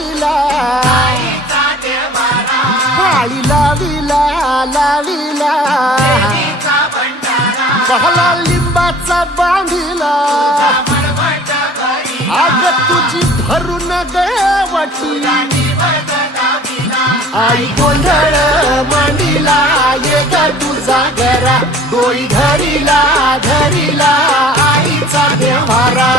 लाविला माळी लाविला लाविला बहला लिंबाचा बांधिला आग तुझी भरून गवटी आई गोंधळ मांडीला ये ग तुझा घरा डोई धरीला धरीला आईचा देवारा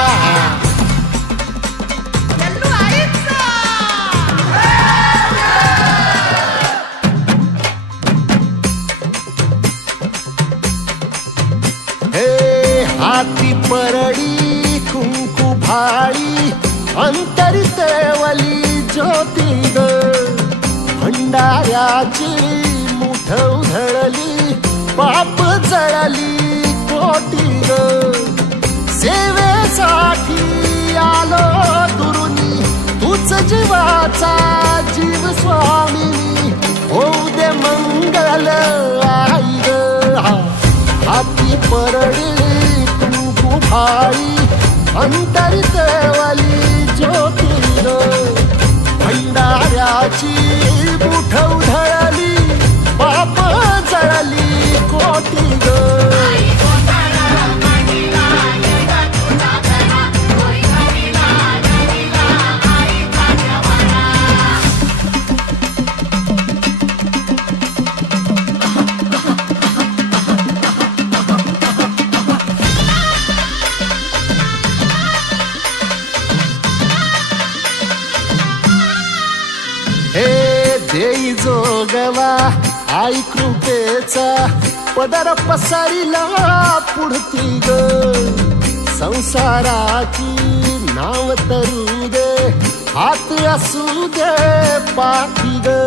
हे हाती परडी कुंकू भाळी अंतरी तेवली ज्योती ग भंडाऱ्याची मुठ उधळली पाप जळली कोटी ग सेवेसाठी आलो दुरुनी तूच जीवाचा जीव स्वामिनी होऊ दे मंगल आई ग हाती परडी कुंकू भाळी अंतरी तेवली ज्योती ग भंडाऱ्याची मुठ उधळली पाप जळली कोटी ग देई जोगवा आई कृपेचा पदर पसरिला पुढती ग संसाराची नाव तरू दे हात असू दे पाठी ग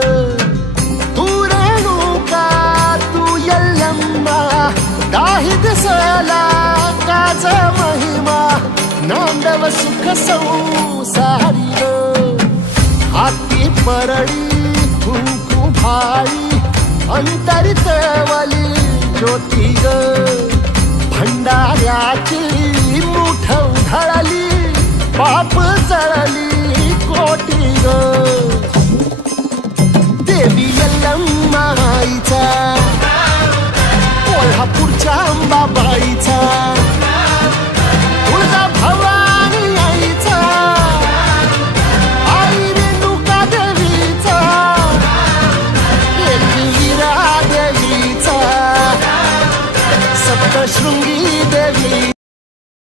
तू रेणुका तू यल्लम्मा दाही दिसला काज महिमा नांदव सुख संसारी ग हाती परडी कुंकू भाळी अंतरी तेवली ज्योती ग भंडाऱ्याची मुठ उधळली पाप जळली कोटी ग देवी यल्लम्मा आईचा कोल्हापूरच्या अंबाबाईचा तुळजा भवानी आईचा शृंगी देवी